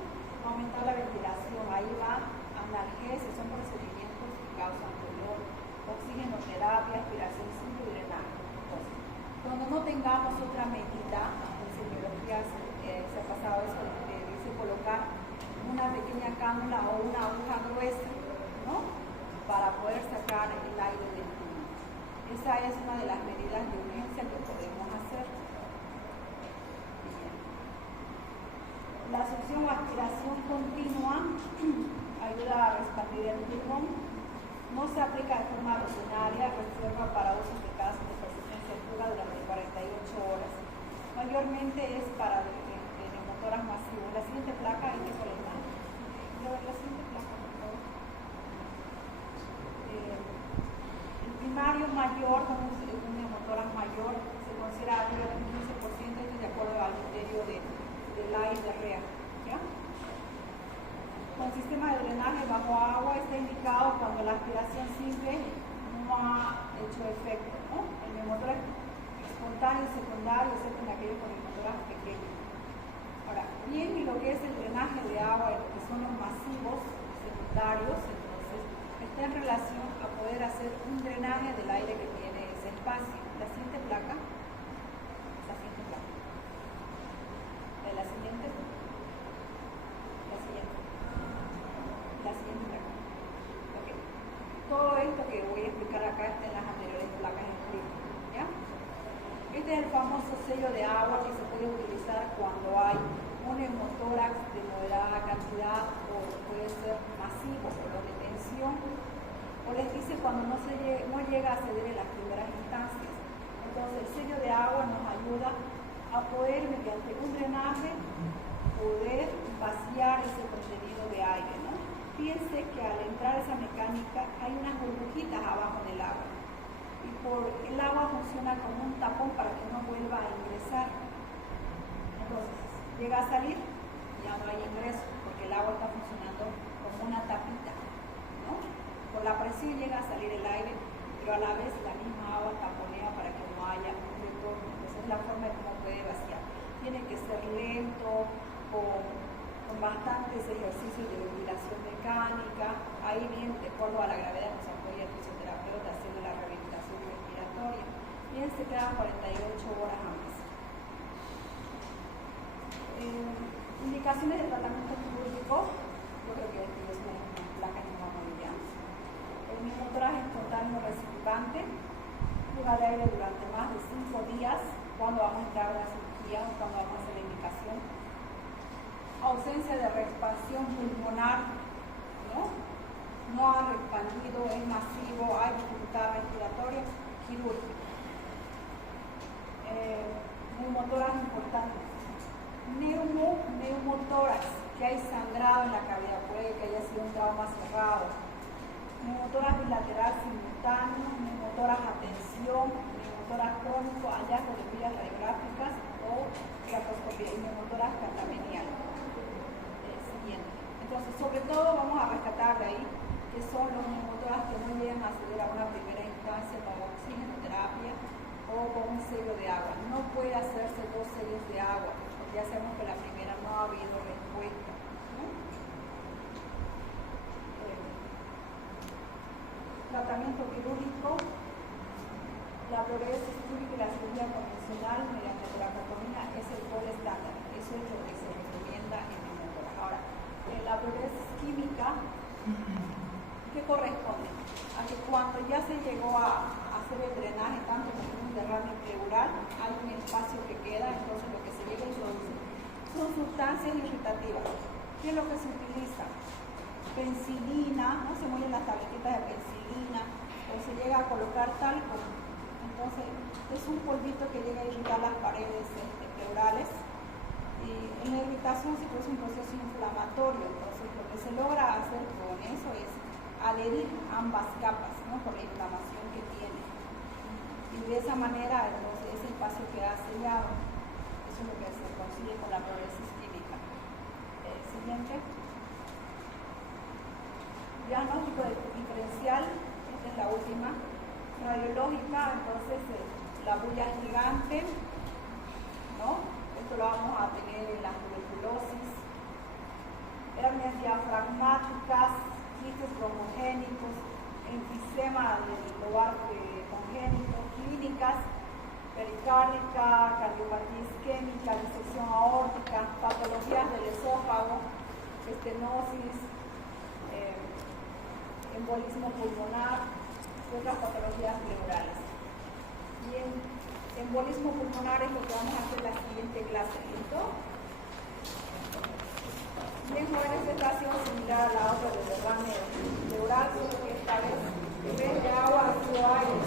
Aumentar la ventilación. Ahí va analgesia, son procedimientos que causan dolor, oxigenoterapia, aspiración simple y drenaje. Entonces, cuando no tengamos otra medida, en semiología se ha pasado eso, dice colocar una pequeña cánula o una aguja gruesa, ¿no? Para poder sacar el aire del pulmón. Esa es una de las medidas de urgencia que podemos hacer. La succión o aspiración continua ayuda a expandir el pulmón. No se aplica de forma rutinaria, reserva para usos de casos de persistencia pura durante 48 horas. Mayormente es para neumotórax masivo. La siguiente placa es de colectar. La siguiente placa, por favor. El primario mayor, como un neumotórax mayor, se considera arriba del 15%, esto es de acuerdo al criterio del AIDREA, ¿ya? Con sistema de drenaje bajo agua está indicado cuando la aspiración simple no ha hecho efecto, ¿no? El neumotórax espontáneo y secundario, excepto en aquellos con neumotórax pequeños. Ahora, bien, y lo que es el drenaje de agua, que son los masivos secundarios, entonces está en relación a poder hacer un drenaje del aire que tiene ese espacio. La siguiente placa. La siguiente. Okay. Todo esto que voy a explicar acá está en las anteriores placas escritas, ¿ya? Este es el famoso sello de agua que se puede utilizar cuando hay un neumotórax de moderada cantidad o puede ser masivo, dolor de tensión, o les dice cuando no llega a ceder en las primeras instancias. Entonces el sello de agua nos ayuda a poder, mediante un drenaje, poder vaciar ese contenido de aire, ¿no? Fíjense que al entrar esa mecánica hay unas burbujitas abajo del agua y el agua funciona como un tapón para que no vuelva a ingresar. Entonces, llega a salir, ya no hay ingreso porque el agua está funcionando como una tapita, ¿no? Por la presión llega a salir el aire, pero a la vez la misma agua taponea para que no haya un retorno. Esa es la forma de cómo puede vaciar. Tiene que ser lento, con bastantes ejercicios de ventilación mecánica. Ahí bien, de acuerdo a la gravedad, nos apoya el fisioterapeuta haciendo la rehabilitación respiratoria. Bien, se quedan 48 horas a mes. Indicaciones de tratamiento quirúrgico. Yo creo que aquí es una placa que nos vamos a ir. El neumotórax espontáneo recipiente, fuga de aire durante más de 5 días, cuando vamos a entrar a una cirugía, cuando vamos a hacer la indicación. Ausencia de reexpansión pulmonar, no ha expandido, es masivo, hay dificultad respiratoria, quirúrgica. Neumotórax importante. Neumotórax, que hay sangrado en la cavidad, puede que haya sido un trauma cerrado. neumotórax bilateral simultáneo, neumotórax a tensión, neumotórax crónico, hallazgo de vías radiográficas o tracoscopia y neumotórax catamenial. Siguiente. Entonces, sobre todo vamos a rescatar de ahí que son los neumotórax que no llegan a acceder a una primera instancia con oxigenoterapia o con un sello de agua. No puede hacerse 2 sellos de agua, porque ya sabemos que la primera no ha habido respuesta. Tratamiento quirúrgico, la fluorescencia química y la cirugía convencional mediante toracotomía es el gol estándar. Eso es lo que se recomienda en el neumotórax. Ahora, la fluorescencia química, ¿qué corresponde? A que cuando ya se llegó a hacer el drenaje, tanto como un derrame pleural, hay un espacio que queda, entonces lo que se llega a introducir son sustancias irritativas. ¿Qué es lo que se utiliza? Penicilina, ¿no? Se muelen las tabletitas de penicilina, o se llega a colocar talco. Entonces, es un polvito que llega a irritar las paredes pleurales. Y en la irritación se produce un proceso inflamatorio. Entonces, lo que se logra hacer con eso es adherir ambas capas, ¿no? Por la inflamación que tiene. Y de esa manera, entonces, ese espacio queda sellado. Eso es lo que se consigue con la fluorescencia química. Siguiente. Diagnóstico diferencial, esta es la última. Radiológica, entonces la bulla gigante, ¿no? Esto lo vamos a tener en la tuberculosis, hernias diafragmáticas, quistes broncogénicos, enfisema del lobar congénito, clínicas, pericárdica, cardiopatía isquémica, disección aórtica, patologías del esófago, estenosis, embolismo pulmonar y otras patologías pleurales. Y en embolismo pulmonar es lo que vamos a hacer en la siguiente clase, ¿listo? Y en jóvenes esta ha sido similar a la otra de derrame pleural, solo que esta vez en vez de agua ha sido aire.